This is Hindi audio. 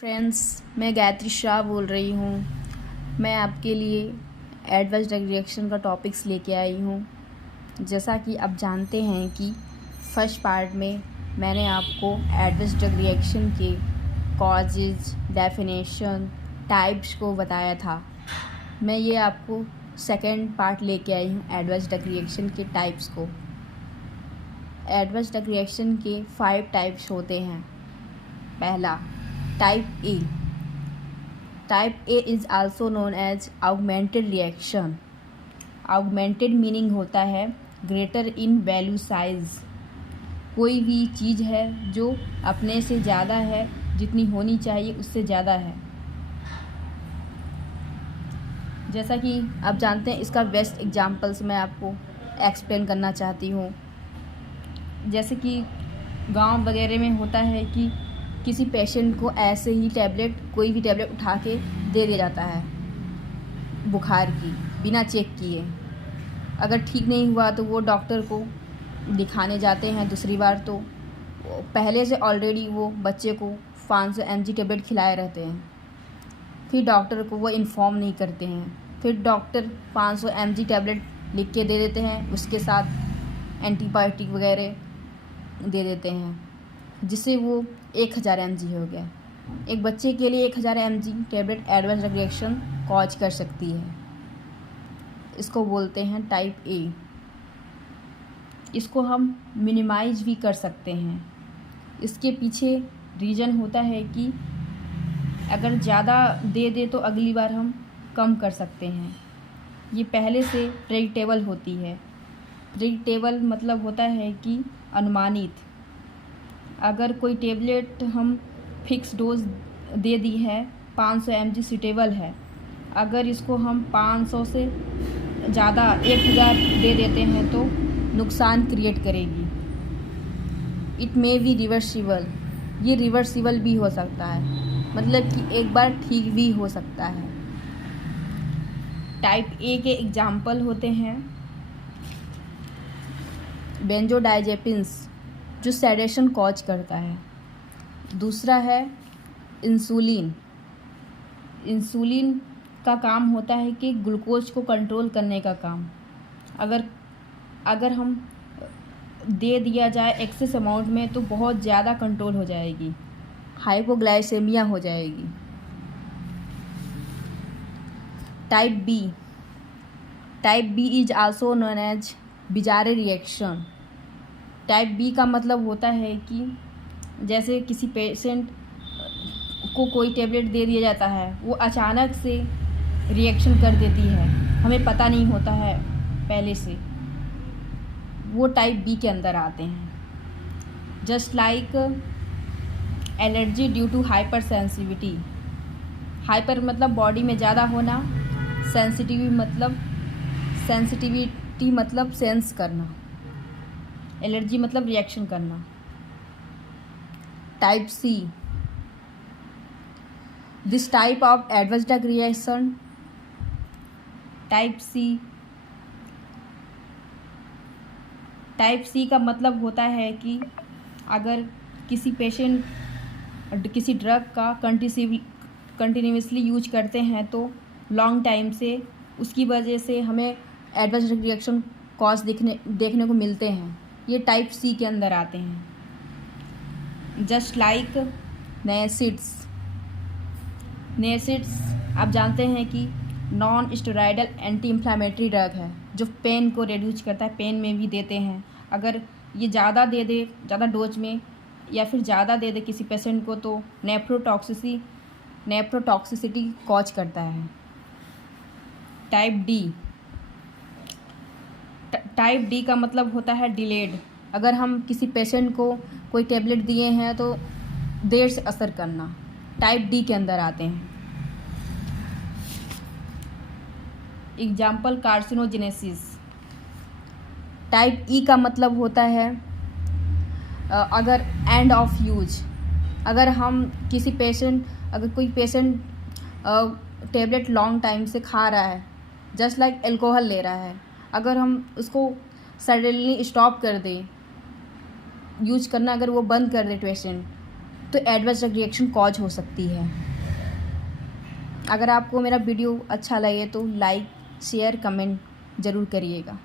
फ्रेंड्स, मैं गायत्री शाह बोल रही हूँ। मैं आपके लिए एडवर्स ड्रग रिएक्शन का टॉपिक्स लेके आई हूँ। जैसा कि आप जानते हैं कि फर्स्ट पार्ट में मैंने आपको एडवर्स ड्रग रिएक्शन के कॉजेज, डेफिनेशन, टाइप्स को बताया था। मैं ये आपको सेकेंड पार्ट लेके आई हूँ एडवर्स ड्रग रिएक्शन के टाइप्स को। एडवर्स ड्रग रिएक्शन के 5 टाइप्स होते हैं। पहला, type A. Type A is also known as augmented reaction. Augmented meaning होता है ग्रेटर इन वैल्यू साइज। कोई भी चीज़ है जो अपने से ज़्यादा है, जितनी होनी चाहिए उससे ज़्यादा है। जैसा कि आप जानते हैं, इसका बेस्ट एग्जांपल्स मैं आपको एक्सप्लेन करना चाहती हूँ। जैसे कि गांव वगैरह में होता है कि किसी पेशेंट को ऐसे ही कोई भी टैबलेट उठा के दे दिया जाता है बुखार की, बिना चेक किए। अगर ठीक नहीं हुआ तो वो डॉक्टर को दिखाने जाते हैं दूसरी बार, तो पहले से ऑलरेडी वो बच्चे को 500 mg टैबलेट खिलाए रहते हैं। फिर डॉक्टर को वो इन्फॉर्म नहीं करते हैं। फिर डॉक्टर 500 mg टैबलेट लिख के दे देते हैं, उसके साथ एंटीबायोटिक वगैरह दे देते हैं, जिससे वो 1000 mg हो गया। एक बच्चे के लिए 1000 mg tablet adverse drug reaction cause कर सकती है। इसको बोलते हैं टाइप ए। इसको हम मिनिमाइज भी कर सकते हैं। इसके पीछे रीज़न होता है कि अगर ज़्यादा दे दे तो अगली बार हम कम कर सकते हैं। ये पहले से प्रेडिक्टेबल होती है। प्रेडिक्टेबल मतलब होता है कि अनुमानित। अगर कोई टेबलेट हम फिक्स डोज दे दी है, 500 mg सूटेबल है, अगर इसको हम 500 से ज़्यादा 1000 दे देते हैं तो नुकसान क्रिएट करेगी। It may be reversible. ये रिवर्सिबल भी हो सकता है, मतलब कि एक बार ठीक भी हो सकता है। टाइप ए के एग्जाम्पल होते हैं बेंजोडाइजेपिन्स, जो सेडेशन कॉज करता है। दूसरा है इंसुलिन। इंसुलिन का काम होता है कि ग्लूकोज को कंट्रोल करने का काम। अगर हम दे दिया जाए एक्सेस अमाउंट में तो बहुत ज़्यादा कंट्रोल हो जाएगी, हाइपोग्लाइसेमिया हो जाएगी। Type B. Type B is also known as bizarre reaction. Type B का मतलब होता है कि जैसे किसी पेशेंट को कोई टेबलेट दे दिया जाता है, वो अचानक से रिएक्शन कर देती है, हमें पता नहीं होता है पहले से। वो टाइप बी के अंदर आते हैं। Just like allergy due to hyper sensitivity. Hyper मतलब बॉडी में ज़्यादा होना, सेंसिटिविटी मतलब सेंस करना, एलर्जी मतलब रिएक्शन करना। Type C. This type of adverse drug reaction type C का मतलब होता है कि अगर किसी पेशेंट किसी ड्रग का कंटिन्यूसली यूज करते हैं तो लॉन्ग टाइम से उसकी वजह से हमें एडवर्स ड्रग रिएक्शन कॉज देखने को मिलते हैं। ये टाइप सी के अंदर आते हैं। Just like नैसिड्स। नैसिड्स आप जानते हैं कि non steroidal anti inflammatory drug है, जो पेन को रिड्यूस करता है। पेन में भी देते हैं। अगर ये ज़्यादा दे दे, ज़्यादा डोज में, या फिर ज़्यादा दे दे किसी पेशेंट को, तो नेफ्रोटॉक्सिसिटी कॉज करता है। Type D. टाइप डी का मतलब होता है डिलेड। अगर हम किसी पेशेंट को कोई टेबलेट दिए हैं तो देर से असर करना, टाइप डी के अंदर आते हैं। Example carcinogenesis. टाइप ई का मतलब होता है अगर एंड ऑफ यूज। अगर कोई पेशेंट टेबलेट लॉन्ग टाइम से खा रहा है, जस्ट लाइक एल्कोहल ले रहा है, अगर हम उसको सडनली स्टॉप कर दें यूज करना, अगर वो बंद कर दे पेशेंट, तो एडवर्स रिएक्शन कॉज हो सकती है। अगर आपको मेरा वीडियो अच्छा लगे तो लाइक शेयर कमेंट ज़रूर करिएगा।